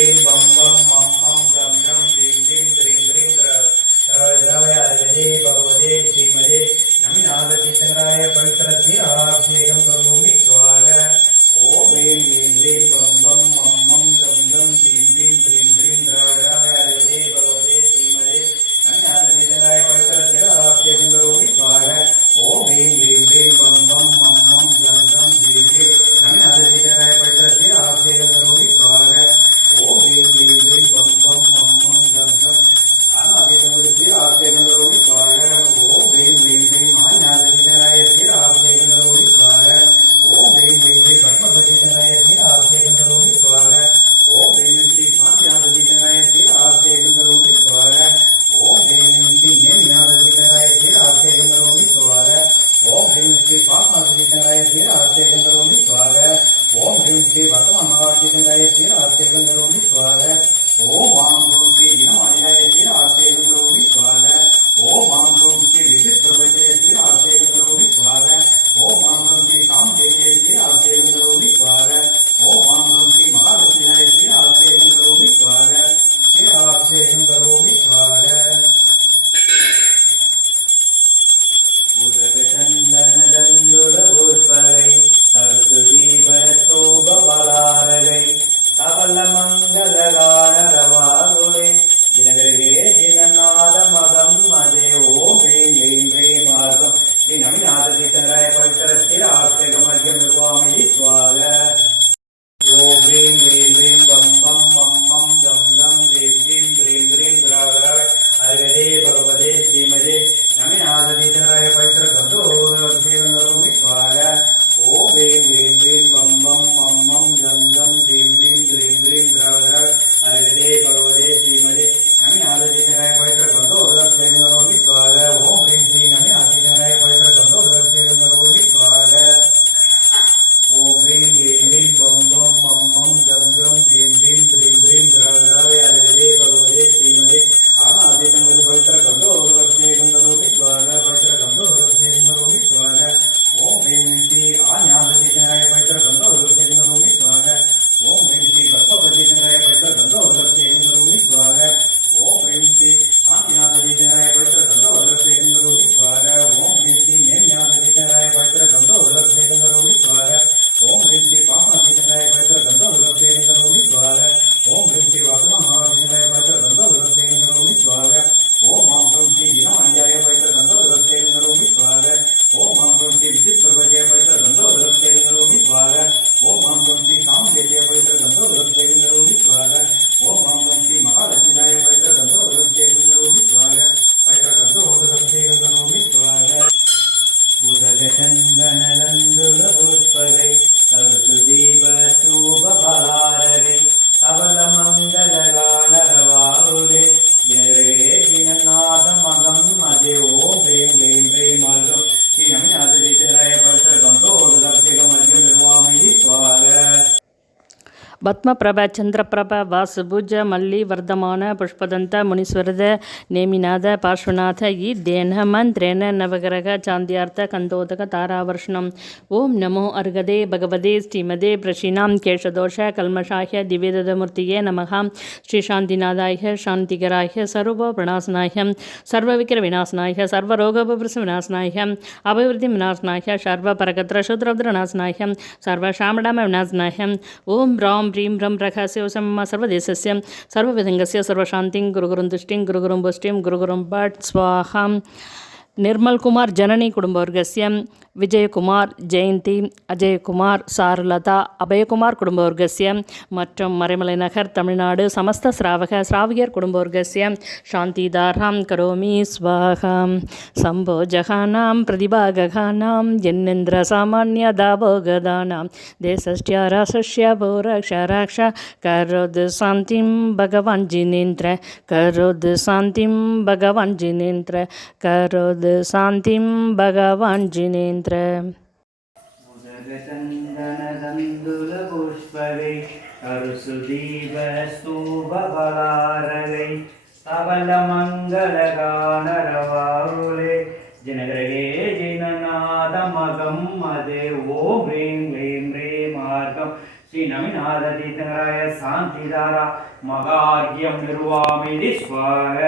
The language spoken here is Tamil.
ह्रीं बं बं मं मं गं गं ह्रीं ह्रीं द्रीं द्रीं द्रव्याय भगवते श्रीमते नमिनाथतीर्थराय पवित्रशिराभिषेकं करोमि स्वाहा। ॐ ह्रीं ह्रीं ह्रीं बं बं मं मं गं गं ह्रीं ह्रीं द्रीं द्रीं द्रव्याय भगवते श्रीमते नमिनाथतीर्थराय पवित्रशिराभिषेकं करोमि स्वाहा। ॐ ह्रीं ह्रीं ह्रीं बं बं मं मं गं गं ह्रीं ह्रीं नमिनाथतीर्थराय पवित्रशिराभिषेकं करोमि स्वाहा। ॐ ह्रीं ह्रीं ह्रीं बं बं मं मं गं गं अभिषेकं करोमि स्वाहा। ॐ ह्रीं ह्रीं ह्रीं महाज्ञानतीर्थराय अभिषेकं करोमि स्वाहा। ॐ ह्रीं ह्रीं ह्रीं पद्मभूषितराय अभिषेकं करोमि स्वाहा। ॐ ह्रीं श्री शान्तिनाथतीर्थराय अभिषेकं करोमि स्वाहा। ॐ ह्रीं श्री नेमिनाथतीर्थराय अभिषेकं करोमि स्वाहा। ॐ ह्रीं श्री पापनाथतीर्थराय अभिषेकं करोमि स्वाहा। ॐ ह्रीं श्री वर्तमानतीर्थराय अभिषेकं करोमि स्वाहा। ॐ मां ह्रीं श्री जिनमान्याय अभिषेकं करोमि स्वाहा। ॐ मां ह्रीं श्री विचित्रप्रभते अभिषेकं करोमि स्वाहा। ॐ मां ह्रीं श्री कामदेव्यै अभिषेकं करोमि स्वाहा। ॐ मां ह्रीं श्री महालक्ष्म्याय अभिषेकं करोमि स्वाहा। अभिषेकं करोमि स्वाहा। उदकचन्दनदण्डुलपुष्पगै सरस्वतीपस्तोभफलारगै कवलमङ्गलगानरवारुणे दिनगृहे दिननादमगं मदे ॐ ह्रीं ह्रीं ह्रीं मार्गं श्रीनमिनाथतीर्थराय पवित्रस्थिराभिषेकमर्घ्यं निर्वामि स्वाहा। ॐ ह्रीं ह्रीं ह्रीं बं बं मं मं गं गं ह्रीं ह्रीं द्रीं द्रीं द्रावराय अर्घदे भगवते श्रीमते नमिनाथतीर्थराय पवित्रगन्धोदकाभिषेकं करोमि स्वाहा। ॐ ह्रीं ह्रीं ह्रीं बं बं मं मं गं गं ह्रीं ह्रीं द्रीं द्रीं द्रावराय अर्घदे भगवते श्रीमते नमिनाथतीर्थराय पवित्रगन्धोदकाभिषेकं करोमि स्वाहा। ॐ ह्रीं श्री नमिनाथतीर्थराय पवित्रगन्धोदकाभिषेकं करोमि स्वाहा। ॐ ह्रीं ह्रीं ह्रीं बं बं मं मं गं गं ह्रीं ह्रीं द्रीं द्रीं द्रावराय अर्घदे भगवते श्रीमते आनादितं पवित्रगन्धोदकाभिषेकं करोमि स्वाहा। पवित्रगन्धोदकाभिषेकं करोमि स्वाहा। ॐ ह्रीं श्री आज्ञानतीर्थराय पवित्रगन्धोदकाभिषेकं करोमि स्वाहा। ॐ ह्रीं श्री पद्मपतिराय पवित्रगन्धोदकाभिषेकं करोमि स्वाहा। ॐ ह्रीं श्री शान्तिनाथतीर्थराय पवित्रगन्धोदकाभिषेकं करोमि स्वाहा। ॐ ह्रीं श्री नेमिनाथतीर्थराय पवित्रगन्धोदकाभिषेकं करोमि स्वाहा। ॐ ह्रीं श्री पापनाथतीर्थराय पवित्रगन्धोदकाभिषेकं करोमि स्वाहा। ॐ ह्रीं श्री वर्तमानतीर्थराय पवित्रगन्धोदकाभिषेकं करोमि स्वाहा। ॐ मां ह्रीं श्री जिनमान्याय पवित्रगन्धोदकाभिषेकं करोमि स्वाहा। ॐ मां ह्रीं श्री विचित्रप्रभते पवित्रगन्धोदकाभिषेकं करोमि स्वाहा। ॐ मां ह्रीं श्री कामदेव्यै पवित्रगन्धोदकाभिषेकं करोमि स्वाहा। ॐ मां ह्रीं श्री महालक्ष्म्याय पवित्रगन्धोदकाभिषेकं करोमि स्वाहा। पवित्रगन्धोदकाभिषेकं करोमि स्वाहा। उदकचन्दनदण्डुलपुष्पगै सरस्वतीपस्तूपफलारगै कवलमङ्गलगानरवारुणे दिनगृहे दिननाथमगं मदे ॐ ह्रीं ह्रीं ह्रीं मार्गं श्रीनमिनाथतीर्थराय पवित्रगन्धोदकाभिषेकमर्घ्यं निर्वामि स्वाहा। பத்மபிரப சந்திரபிரப வாசுபூஜ மல்லி வர்தமான புஷ்பதந்த முனீஸ்வரத நேமிநாத பார்ஸ்வநாத ஈர்தேன மந்திரேன நவகிரக சாந்தியார்த்த கந்தோதக தாராவர்ஷணம். ஓம் நமோ அர்கதே பகவதே ஸ்ரீமதே பிரஷீனாம் கேஷதோஷ கல்மஷாய திவ்யதமூர்த்தியே நமகாம். ஸ்ரீ சாந்திநாதாய சாந்திகராய சர்வ பிரணாசனாய சர்வவிக்கிர விநாசனாய சர்வரோகபுரச விநாசனாய அபிவிருத்தி விநாசனாய சர்வ பரகத்ர சூத்ரவிநாசனாய சர்வ சாமடாம விநாசனாய. ஓம் ராம் ह्रीं रं रघस्य सर्वदेशस्य सर्वविधङ्गस्य सर्वशान्तिं गुरुगुरुं तुष्टिं गुरुगुरुं पुष्टिं गुरुगुरुं भट् स्वाहा. निर्मल कुमार जननी कुटुंबवर्गस्य விஜயகுமார், ஜெயந்தி, அஜயகுமார், சாருலதா, அபயகுமார் குடும்பவர்க்கஸ்ய மற்றும் மறைமலை நகர் தமிழ்நாடு சமஸ்த ஸ்ராவகியர் குடும்பவர்க்கஸ்ய சாந்திதாராம் கரோமி ஸ்வாகாம். சம்போ ஜகானாம் பிரதிபாககானாம் ஜென்னேந்திர சாமான்ய தாபோகதானாம் தேசஸ்ய ராசஸ்ய போரக்ஷராக்ஷ கரோத் சாந்திம் பகவான் ஜினேந்திர கரோத் சாந்திம் பகவான் ஜினேந்திர கரோத் சாந்திம் பகவான் ஜினேந்திர. உதகச்சந்தனதந்துலபுஷ்பகை கருசுதீபஸ்தூபபலாரகை கவலமங்களகானரவாருளே ஜனகிரகே ஜினநாதமகம் மதே ஓம் ஹ்ரீம் க்ளீம் ஹ்ரீம் மார்க்கம் ஸ்ரீ நமிநாத தீர்த்தங்கராய சாந்திதாரா மகார்கியம் நிர்வாமிதி ஸ்வாக